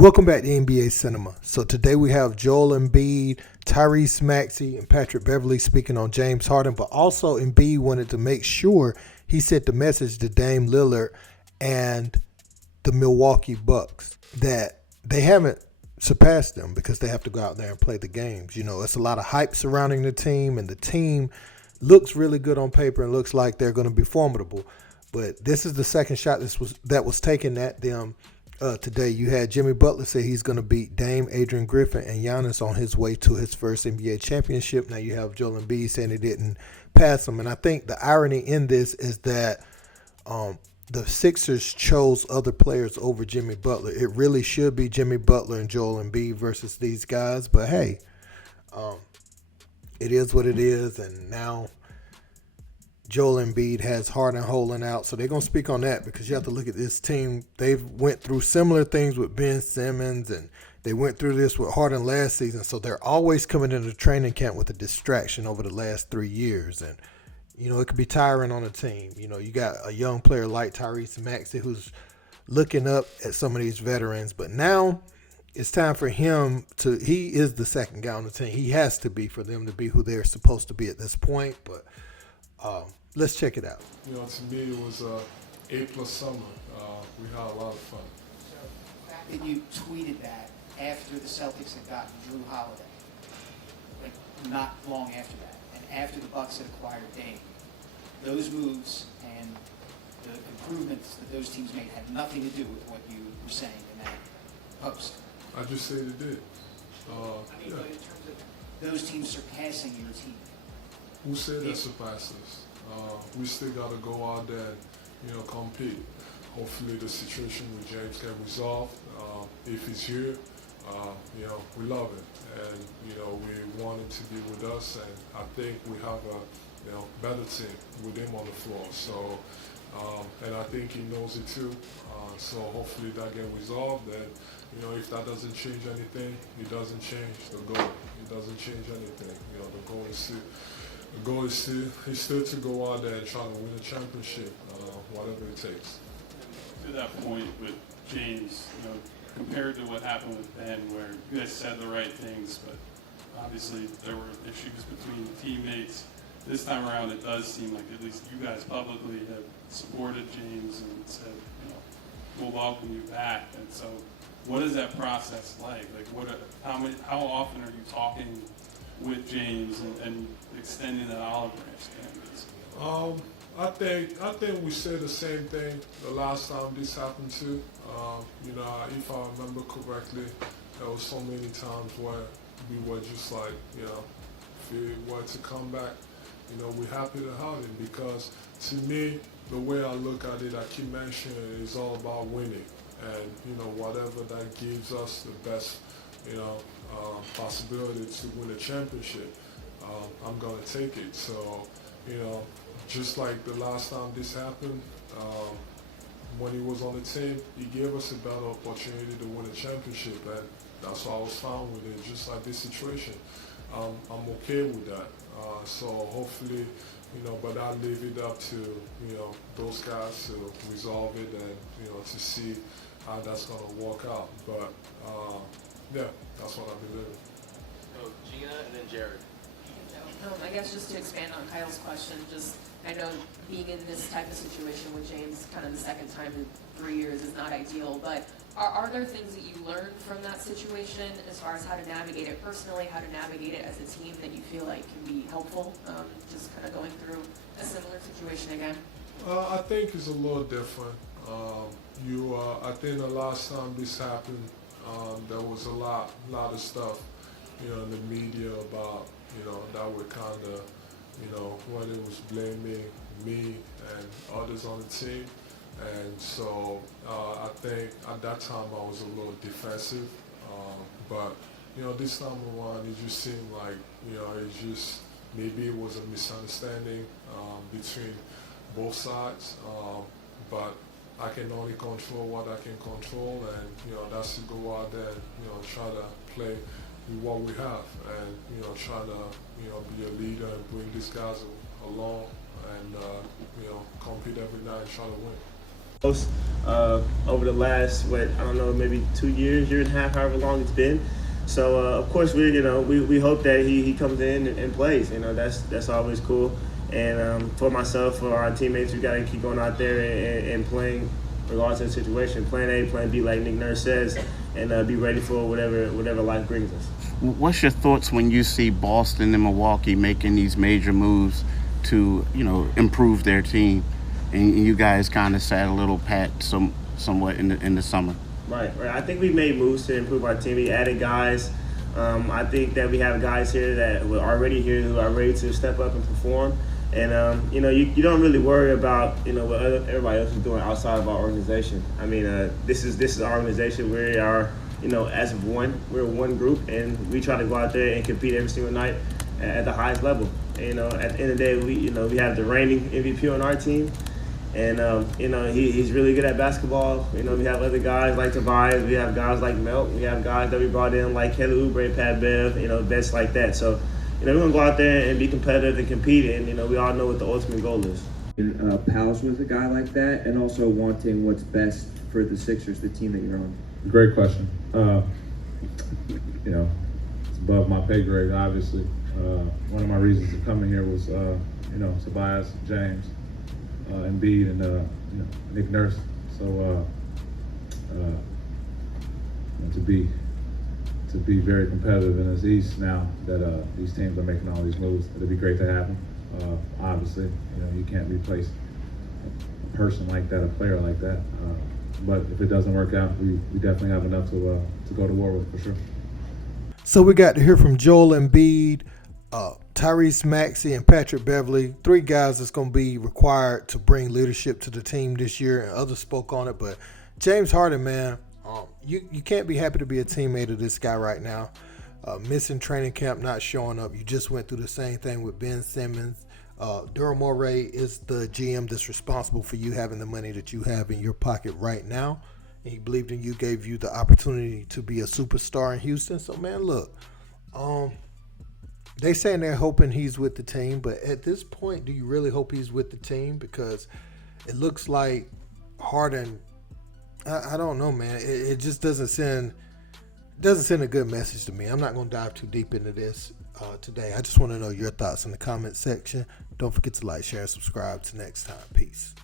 Welcome back to NBA Cinema. So today we have Joel Embiid, Tyrese Maxey, and Patrick Beverley speaking on James Harden, but also Embiid wanted to make sure he sent the message to Dame Lillard and the Milwaukee Bucks that they haven't surpassed them because they have to go out there and play the games. You know, it's a lot of hype surrounding the team, and the team looks really good on paper and looks like they're going to be formidable. But this is the second shot that was taken at them today. You had Jimmy Butler say he's going to beat Dame, Adrian Griffin, and Giannis on his way to his first NBA championship. Now you have Joel Embiid saying he didn't pass him. And I think the irony in this is that the Sixers chose other players over Jimmy Butler. It really should be Jimmy Butler and Joel Embiid versus these guys. But hey, it is what it is. And now Joel Embiid has Harden holding out. So they're going to speak on that because you have to look at this team. They've went through similar things with Ben Simmons, and they went through this with Harden last season. So they're always coming into training camp with a distraction over the last 3 years. And, you know, it could be tiring on a team. You know, you got a young player like Tyrese Maxey who's looking up at some of these veterans. But now it's time for him to – he is the second guy on the team. He has to be for them to be who they're supposed to be at this point. But let's check it out. You know, to me, it was A+ summer. We had a lot of fun. And you tweeted that after the Celtics had gotten Drew Holiday, like not long after that, and after the Bucks had acquired Dame. Those moves and the improvements that those teams made had nothing to do with what you were saying in that post. I just said it did. In terms of those teams surpassing your team. Who said that surpassed us? We still got to go out there and, you know, compete. Hopefully the situation with James can resolve. If he's here, you know, we love him. And, you know, we want him to be with us. And I think we have a, you know, better team with him on the floor. So, and I think he knows it too. So hopefully that gets resolved. And, you know, if that doesn't change anything, it doesn't change the goal. It doesn't change anything. You know, the goal is still to go out there and try to win a championship, whatever it takes. To that point with James, you know, compared to what happened with Ben, where you guys said the right things, but obviously there were issues between teammates. This time around, it does seem like at least you guys publicly have supported James and said, you know, we'll welcome you back. And so, what is that process like? Like, how often are you talking with James and extending that olive branch to him? I think we said the same thing the last time this happened too. You know, if I remember correctly, there was so many times where we were just like, you know, if he were to come back, you know, we're happy to have him because to me, the way I look at it, I keep mentioning it, is all about winning. And, you know, whatever that gives us the best, you know, possibility to win a championship, I'm going to take it. So, you know, just like the last time this happened, when he was on the team, he gave us a better opportunity to win a championship, and that's why I was fine with it. Just like this situation, I'm okay with that. So hopefully, you know, but I leave it up to, you know, those guys to resolve it and, you know, to see how that's going to work out. But yeah, that's what I believe in. So Gina and then Jared. I guess just to expand on Kyle's question, I know being in this type of situation with James kind of the second time in 3 years is not ideal, but are there things that you learned from that situation as far as how to navigate it personally, how to navigate it as a team that you feel like can be helpful, just kind of going through a similar situation again? I think it's a little different. I think the last time this happened, there was a lot of stuff, you know, in the media about, you know, that were kind of, you know, when it was blaming me and others on the team. And so I think at that time I was a little defensive. But, you know, this time around it just seemed like, you know, maybe it was a misunderstanding between both sides. But I can only control what I can control, and, you know, that's to go out there and, you know, try to play with what we have and, you know, try to, you know, be a leader and bring these guys along and, you know, compete every night and try to win. over the last, I don't know, maybe 2 years, year and a half, however long it's been. So of course we hope that he comes in and plays. That's always cool. And for myself, for our teammates, we got to keep going out there and playing regardless of the situation. Plan A, plan B, like Nick Nurse says, and be ready for whatever life brings us. What's your thoughts when you see Boston and Milwaukee making these major moves to, improve their team, and you guys kind of sat a little pat somewhat in the summer? Right. I think we made moves to improve our team. We added guys. I think that we have guys here that were already here who are ready to step up and perform. And you don't really worry about what everybody else is doing outside of our organization. I mean, this is our organization. We are as one. We're one group, and we try to go out there and compete every single night at the highest level. At the end of the day, we have the reigning MVP on our team, and he's really good at basketball. We have other guys like Tobias. We have guys like Melt. We have guys that we brought in like Kelly Oubre, Pat Bev. Vets like that. So. We're going to go out there and be competitive and compete, and, we all know what the ultimate goal is. Pals with a guy like that, and also wanting what's best for the Sixers, the team that you're on? Great question. It's above my pay grade, obviously. One of my reasons of coming here was, Tobias, James, Embiid, and, Nick Nurse. So, to be very competitive in this East now that these teams are making all these moves, it'd be great to have them. Obviously, you can't replace a person like that, a player like that. But if it doesn't work out, we definitely have enough to go to war with for sure. So we got to hear from Joel Embiid, Tyrese Maxey, and Patrick Beverley, 3 guys that's going to be required to bring leadership to the team this year, and others spoke on it. But James Harden, man, you can't be happy to be a teammate of this guy right now. Missing training camp, not showing up. You just went through the same thing with Ben Simmons. Daryl Morey is the GM that's responsible for you having the money that you have in your pocket right now. And he believed in you, gave you the opportunity to be a superstar in Houston. So, man, look, they saying they're hoping he's with the team. But at this point, do you really hope he's with the team? Because it looks like Harden, I don't know, man. It just doesn't send a good message to me. I'm not going to dive too deep into this today. I just want to know your thoughts in the comment section. Don't forget to like, share, and subscribe. Till next time. Peace.